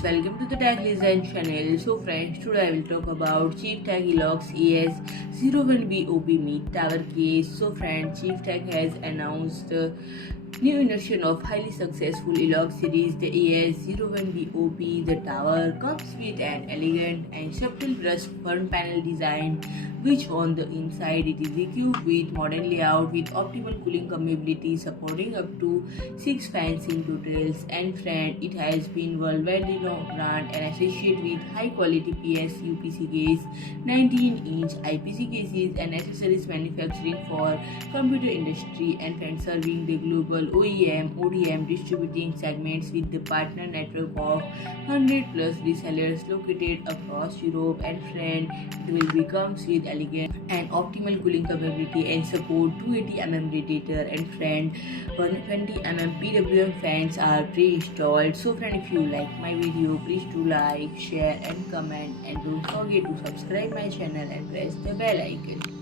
friends, welcome to the Tech Design channel. So friends, today I will talk about CHIEFTEC Elox AS-01B-OP meet tower case. So friends, CHIEFTEC has announced new introduction of highly successful Elox series, the AS-01B-OP. The tower comes with an elegant and subtle brushed front panel design, which on the inside it is equipped with modern layout with optimal cooling capability, supporting up to 6 fans in total. And friend, it has been worldwide renowned brand and associated with high quality PS UPC case, 19-inch IPC cases and accessories manufacturing for computer industry, and friend serving the global OEM, ODM distributing segments with the partner network of 100 plus resellers located across Europe. And friend, it will be comes with elegant and optimal cooling capability and support 280 mm radiator. And friend, 120 mm PWM fans are pre-installed. So friend, if you like my video, please do like, share and comment, and don't forget to subscribe my channel and press the bell icon.